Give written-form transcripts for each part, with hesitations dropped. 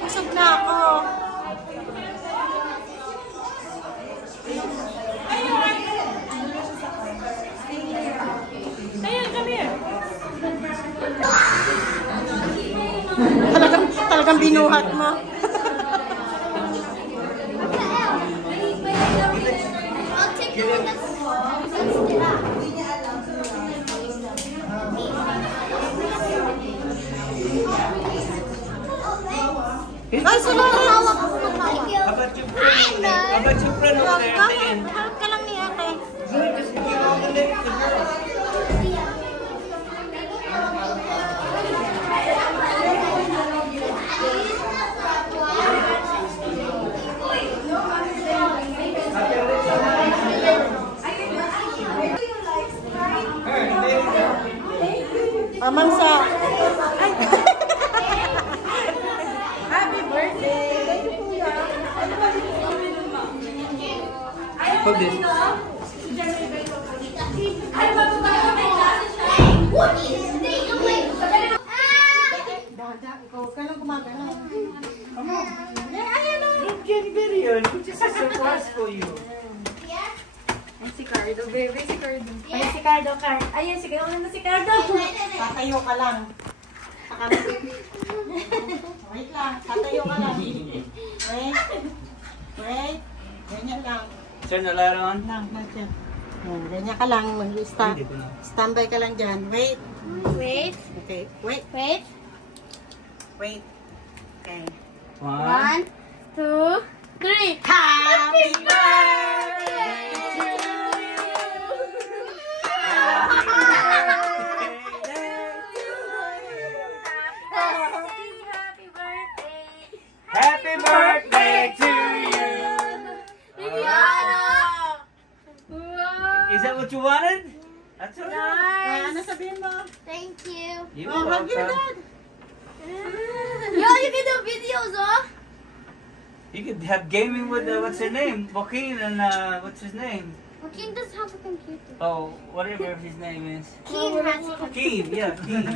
busog na ako. Ayan, come here. Talagang binuhat mo. Ay, salamat! How about your friend over there? Help ka lang ni ate. Mamangsa. Happy birthday! Thank you, Kuya. Hold this. Ikaw ka lang gumagano. Don't get video. This is a surprise for you. Ay, si Cardo, baby. Si Cardo. Ay, si Cardo, Cardo. Ayun, si Cardo na si Cardo. Tatayo ka lang. Wait lang. Tatayo ka lang. Wait. Ganyan lang. Turn the light on. Ganyan ka lang. Standby ka lang dyan. Wait. Wait. Okay. Wait. Wait. Wait. Okay. 1, 2, 3. Happy birthday! Happy birthday to you. Is that what you wanted? That's all right. Ano sabihin mo? Thank you. You're Hug your welcome. dad. Yo, you can do videos, oh. You could have gaming with what's her name, Joaquin, and what's his name? Well, King does have a computer. Oh, whatever his name is. King has a computer. Keen, yeah, Keen.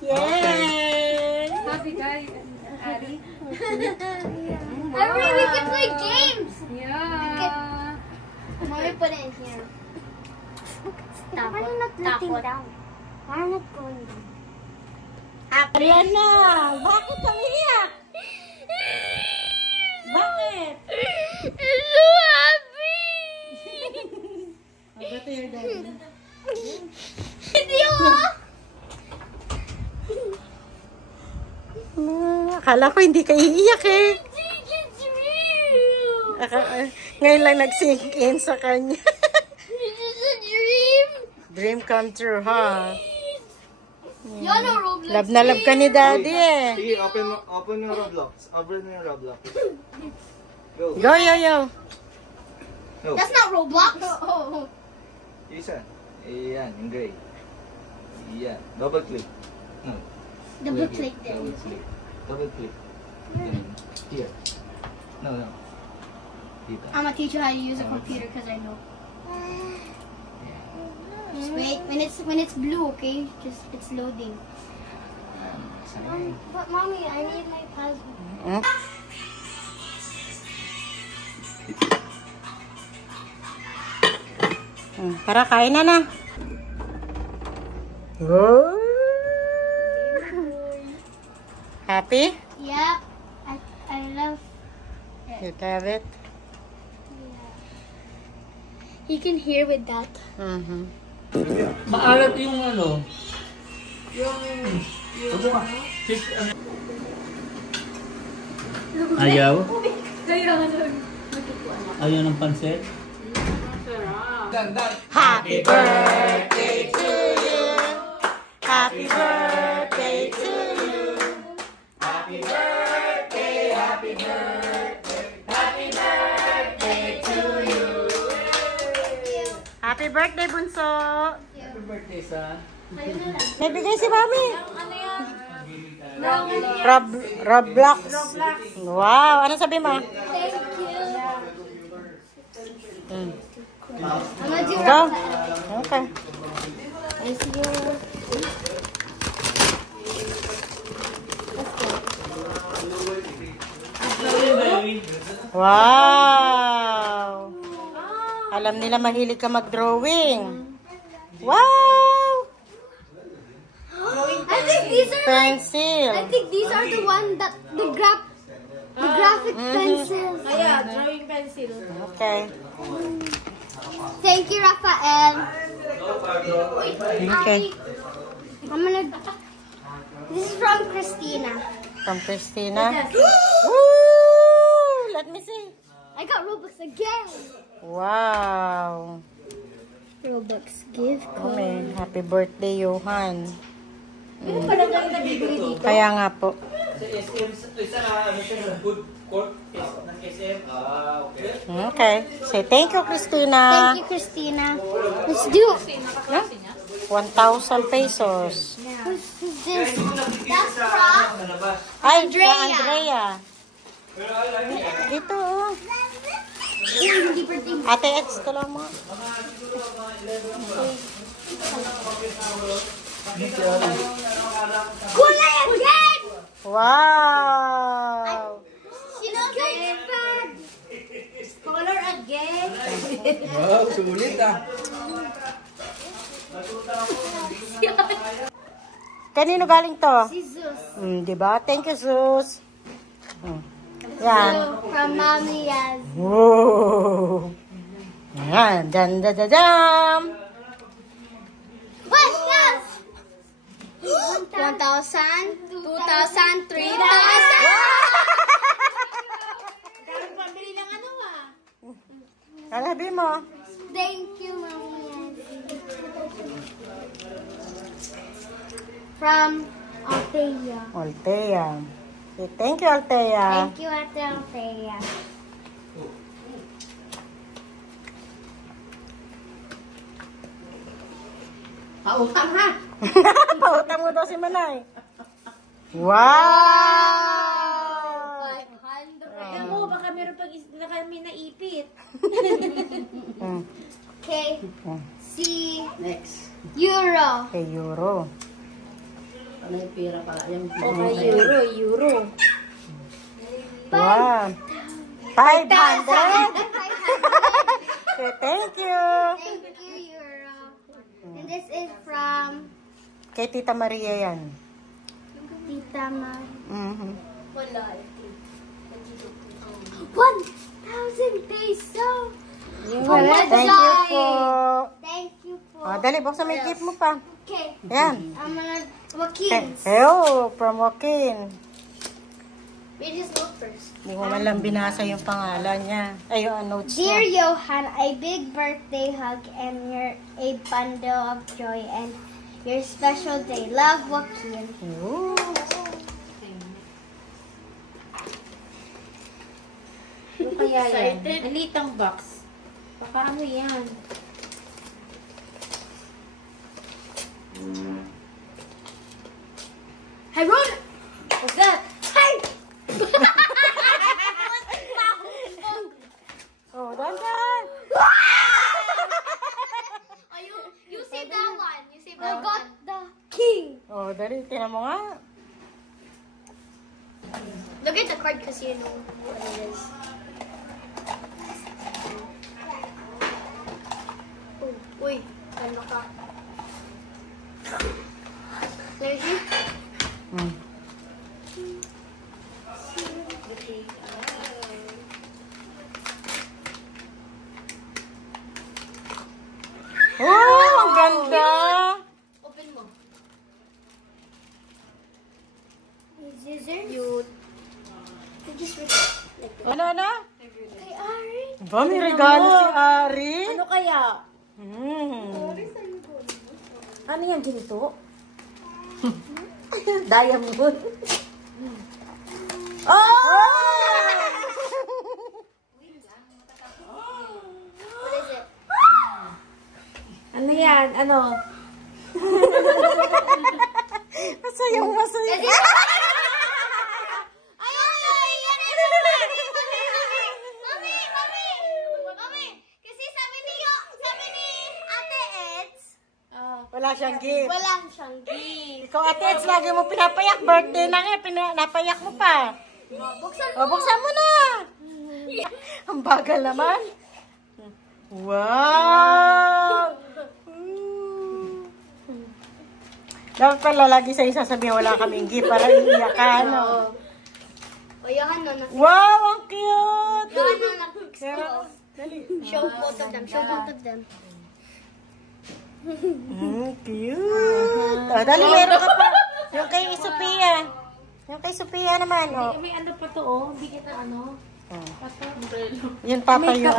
Yay! Happy guy, Addy. I mean, we can play games. Yeah. Mommy put it in here. Stop. Why are you not looking down? Why are you not going down? Ayan na! Bakit kami iyak? Bakit? I'm so happy. I'll go to your dad. Hindi mo? Akala ko hindi ka iiyak eh. It's real. Ngayon lang nag-sink in sa kanya. This is a dream. Dream come true, ha? Y'all know Roblox. Love na love ka ni daddy eh. Sige, open yung Roblox. Open yung Roblox. Go. Yo, yo, yo. Go. That's not Roblox. Oh. Isa. Ayan, yung gray. Ayan. Double click. No. Double Wait, click there. Double click. Double click. Ganun. Here. No, no. Dito. I'm gonna teach you how to use a computer because I know. Just wait. When it's blue, okay? Just it's loading. But mommy, I need my puzzle. Hmm? Tara, kain na na. Oh. Happy? Yeah, I love it. You love it? You can hear with that. Mm-hmm. Maalat yung ano. Ayaw? Ayaw ng pansit? Happy birthday to you. Happy birthday to you. Happy birthday, happy birthday. Happy birthday to you. Happy birthday, Bunso. Happy birthday sa... May bigay si Mami. Roblox. Wow, ano sabi mo? Thank you. Mm. I'm gonna do Go. Roblox. Okay. I see you. Wow! Alam nila mahilig ka mag-drawing. Wow! I think these are Pencil. I think these are the one that the graphic pencils. Kaya, drawing pencil. Okay. Thank you, Rafael. Okay. I'm gonna. This is from Christina. From Christina. Woo! Let me see. I got Robux again. Wow. Robux gift Kami, happy birthday, Johan. Ano pala kayo nabibili dito? Kaya nga po. Sa SM, isa na, ano siya, food court ng SM. Ah, okay. Okay. Say thank you, Christina. Thank you, Christina. Let's do it. Huh? 1,000 pesos. Who's this? That's from Ay, Andrea. Andrea. Dito, oh. Hindi birthday. Ate Eds, tulang mo. Kulay again! Wow! Again. Color again. Wow, sulit ah. Kanino galing to? Si Zeus. Diba? Thank you, Sus. Yan. From Mommy Yaz. Wow! Yan. Dan, dan, dan, dan. What? Yes! 1,000, 2,000, 3,000. Parang pambili ng ano ah. Sabi mo. Thank you, Mommy Yaz. From Althea. Althea. Say thank you, Althea. Thank you, Ate Althea. Pautang ha. Pautang mo daw si Manay. Wow! 500. Alam mo, baka meron pag na kami naipit. Okay. Si Euro. Kay Euro. Okay, euro. Wow. 500. Okay, thank you. Thank you, Euro. And this is from Kay Tita Maria yan. Tita Mar. 1,000 pesos. Thank you po. Thank you po. Dali, buksan may gift mo pa. Okay. Yan. I'm gonna Okay. Joaquin's. Oh, from Joaquin. Read his note first. Hindi mo man lang binasa yung pangalan niya. Ay, yung notes Dear niya. Johan, a big birthday hug and you're a bundle of joy and your special day. Love, Joaquin. Ooh. Ano kaya yan? Alitang box. Baka ano yan? Hi, Ron! What's that? Hi! Oh, dandan. You save that one. You save that one. I got the king. Oh, dali, tinan mo nga. Look at the card because you know what it is. Oh, uy, ano ka? There's you. Oh, ang ganda. Open mo. Scissors. You just Ano, ano? Kay Ari. Ba, may regalo si Ari? Ano kaya? Ano yan, ginito? Diamond. Oh! What is it? Ano yan? Ano? Masayang masaya. Wala siyang gift. Walang siyang gift. Ikaw, Ate Eds, lagi mo pinapayak. Birthday na nga, napayak mo pa. Buksan O, buksan mo na. Ang bagal naman. Wow! Dapat pala lagi sa'yo sasabihin wala kaming gift para iiyak ka, no? O, Johan, no? Wow, ang cute! Johan, no? Dali. Show both of them. Show both of them. Cute! Oh, dali, meron ka pa. Yung kay Sophia. Yung kay Sophia naman, oh. May ano pa to, oh. Bigyan na ano. Oh. Pato. Yun, Papa, yung